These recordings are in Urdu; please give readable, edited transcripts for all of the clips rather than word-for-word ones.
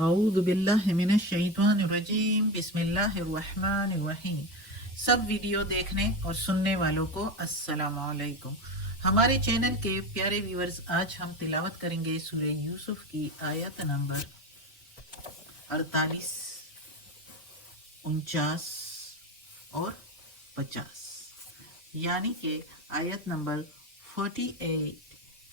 اعوذ باللہ من الشیطان الرجیم بسم اللہ الرحمن الرحیم۔ سب ویڈیو دیکھنے اور سننے والوں کو السلام علیکم۔ ہمارے چینل کے پیارے ویورز، آج ہم تلاوت کریں گے سورہ یوسف کی آیت نمبر 48، 49 اور 50، یعنی کہ آیت نمبر 48،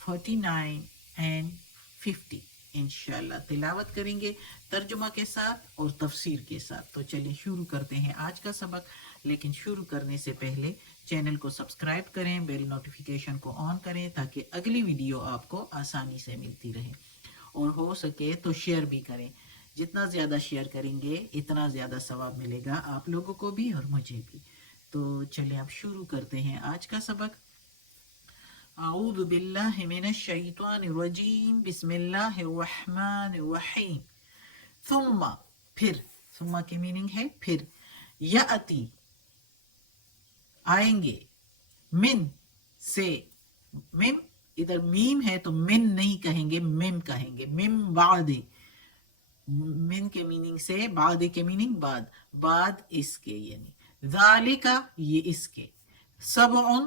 49 اینڈ 50 انشاءاللہ تلاوت کریں گے ترجمہ کے ساتھ اور تفسیر کے ساتھ۔ تو چلیں شروع کرتے ہیں آج کا سبق، لیکن شروع کرنے سے پہلے چینل کو سبسکرائب کریں، بیل نوٹیفیکیشن کو آن کریں تاکہ اگلی ویڈیو آپ کو آسانی سے ملتی رہے، اور ہو سکے تو شیئر بھی کریں۔ جتنا زیادہ شیئر کریں گے اتنا زیادہ ثواب ملے گا آپ لوگوں کو بھی اور مجھے بھی۔ تو چلیں اب شروع کرتے ہیں آج کا سبق۔ اعوذ باللہ من الشیطان الرجیم بسم اللہ الرحمن الرحیم۔ ثم، پھر، ثم کی میننگ ہے پھر، یاتی آئیں گے، من سے، من ادھر میم ہے تو من نہیں کہیں گے، مم کہیں گے، مم بعد، من کے میننگ سے، بعد کے میننگ بعد، بعد اس کے، یعنی ذالکا یہ اس کے، سبعن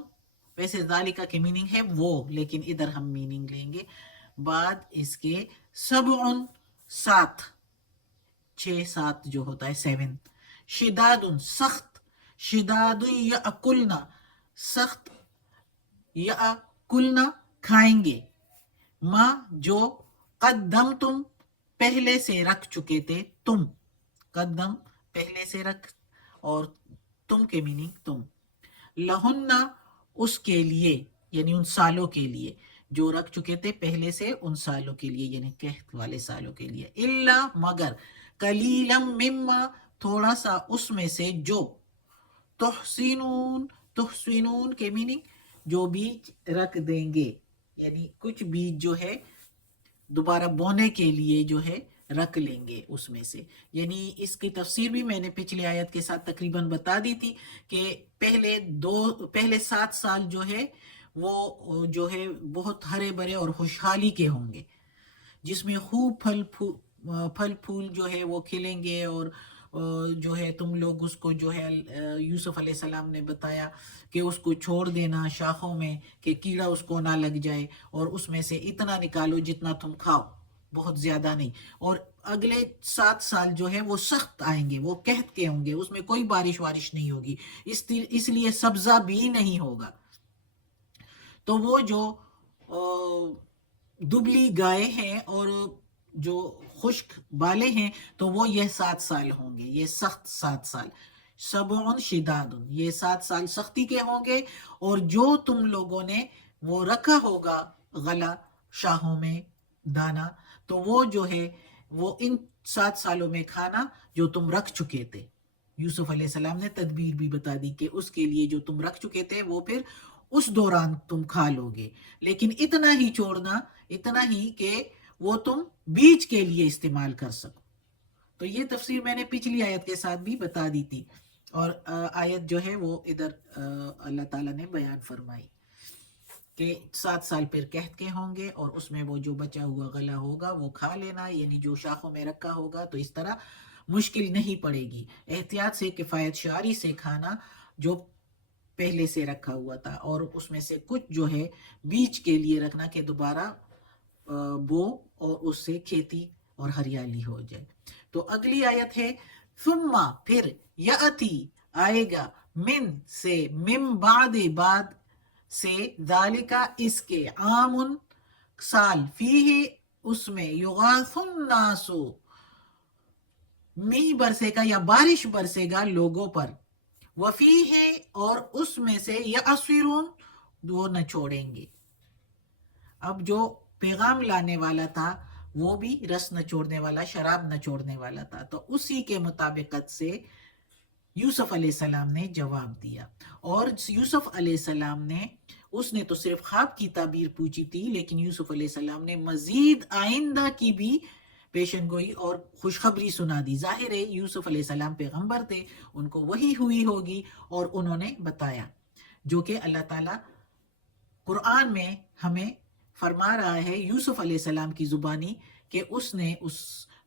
ویسے ذالکا کے میننگ ہے وہ، لیکن ادھر ہم میننگ لیں گے بعد اس کے، سبعن سات، 6 7 جو ہوتا ہے 7، شداد سخت، شداد یاکلنا سخت، یاکلنا کھائیں گے، ما جو، قدم تم پہلے سے رکھ چکے تھے تم، قدم پہلے سے رکھ، اور تم کے میننگ تم، لہنہ اس کے لیے، یعنی ان سالوں کے لیے جو رکھ چکے تھے پہلے سے، ان سالوں کے لیے یعنی قحط والے سالوں کے لیے، الا مگر، قلیلا مما تھوڑا سا اس میں سے، جو، تحسنون، تحسنون کے میننگ جو بیج رکھ دیں گے، یعنی کچھ بیج جو ہے دوبارہ بونے کے لیے جو ہے رکھ لیں گے اس میں سے، یعنی اس کی تفسیر بھی میں نے پچھلی آیت کے ساتھ تقریباً بتا دی تھی کہ پہلے 7 سال جو ہے وہ جو ہے بہت ہرے بھرے اور خوشحالی کے ہوں گے، جس میں خوب پھل پھول جو ہے وہ کھلیں گے، اور جو ہے تم لوگ اس کو جو ہے یوسف علیہ السلام نے بتایا کہ اس کو چھوڑ دینا شاخوں میں کہ کیڑا اس کو نہ لگ جائے، اور اس میں سے اتنا نکالو جتنا تم کھاؤ، بہت زیادہ نہیں، اور اگلے 7 سال جو ہے وہ سخت آئیں گے، وہ قحط کے ہوں گے، اس میں کوئی بارش وارش نہیں ہوگی، اس لیے سبزہ بھی نہیں ہوگا۔ تو وہ جو دبلی گائے ہیں اور جو خشک بالے ہیں تو وہ یہ 7 سال ہوں گے، یہ سخت 7 سال، سبعن شداد، یہ 7 سال سختی کے ہوں گے، اور جو تم لوگوں نے وہ رکھا ہوگا غلہ شاہوں میں دانا، تو وہ جو ہے وہ ان 7 سالوں میں کھانا جو تم رکھ چکے تھے۔ یوسف علیہ السلام نے تدبیر بھی بتا دی کہ اس کے لیے جو تم رکھ چکے تھے وہ پھر اس دوران تم کھا لو گے، لیکن اتنا ہی چھوڑنا، اتنا ہی کہ وہ تم بیج کے لیے استعمال کر سکو۔ تو یہ تفسیر میں نے پچھلی آیت کے ساتھ بھی بتا دی تھی، اور آیت جو ہے وہ ادھر اللہ تعالیٰ نے بیان فرمائی کہ 7 سال پھر قحط کے ہوں گے، اور اس میں وہ جو بچا ہوا غلہ ہوگا وہ کھا لینا، یعنی جو شاخوں میں رکھا ہوگا، تو اس طرح مشکل نہیں پڑے گی، احتیاط سے، کفایت شعاری سے کھانا جو پہلے سے رکھا ہوا تھا، اور اس میں سے کچھ جو ہے بیج کے لیے رکھنا کہ دوبارہ بو اور اس سے کھیتی اور ہریالی ہو جائے۔ تو اگلی آیت ہے، ثم پھر، یاتی آئے گا، من سے، من بعد بعد سے، ذالکا اس کے، عام سال، فیہ اس میں، یغاث الناس می برسے گا یا بارش برسے گا لوگوں پر، وفیہ اور اس میں سے، یعصرون وہ نہ چھوڑیں گے۔ اب جو پیغام لانے والا تھا وہ بھی رس نہ چھوڑنے والا، شراب نہ چھوڑنے والا تھا، تو اسی کے مطابقت سے یوسف علیہ السلام نے جواب دیا، اور یوسف علیہ السلام نے، اس نے تو صرف خواب کی تعبیر پوچھی تھی، لیکن یوسف علیہ السلام نے مزید آئندہ کی بھی پیشن گوئی اور خوشخبری سنا دی۔ ظاہر ہے یوسف علیہ السلام پیغمبر تھے، ان کو وحی ہوئی ہوگی اور انہوں نے بتایا، جو کہ اللہ تعالیٰ قرآن میں ہمیں فرما رہا ہے یوسف علیہ السلام کی زبانی کہ اس نے اس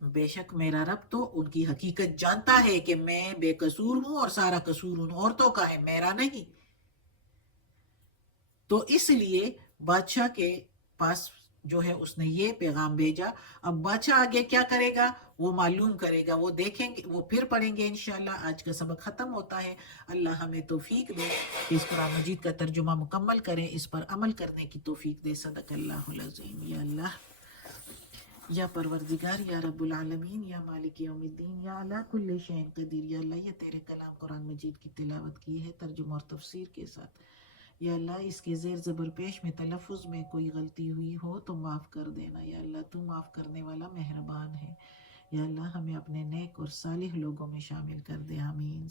بے شک میرا رب تو ان کی حقیقت جانتا ہے کہ میں بے قصور ہوں اور سارا قصور ان عورتوں کا ہے، میرا نہیں۔ تو اس لیے بادشاہ کے پاس جو ہے اس نے یہ پیغام بھیجا۔ اب بادشاہ آگے کیا کرے گا وہ معلوم کرے گا، وہ دیکھیں گے، وہ پھر پڑھیں گے انشاءاللہ۔ آج کا سبق ختم ہوتا ہے۔ اللہ ہمیں توفیق دے کہ اس قرآن مجید کا ترجمہ مکمل کریں، اس پر عمل کرنے کی توفیق دے۔ صدق اللہ العظیم۔ یا اللہ، یا پروردگار، یا رب العالمین، یا مالک یوم الدین، یا علی کل شیء قدیر، یا اللہ یہ تیرے کلام قرآن مجید کی تلاوت کی ہے ترجمہ اور تفسیر کے ساتھ۔ یا اللہ اس کے زیر زبر پیش میں تلفظ میں کوئی غلطی ہوئی ہو تو معاف کر دینا۔ یا اللہ تو معاف کرنے والا مہربان ہے۔ یا اللہ ہمیں اپنے نیک اور صالح لوگوں میں شامل کر دے، آمین۔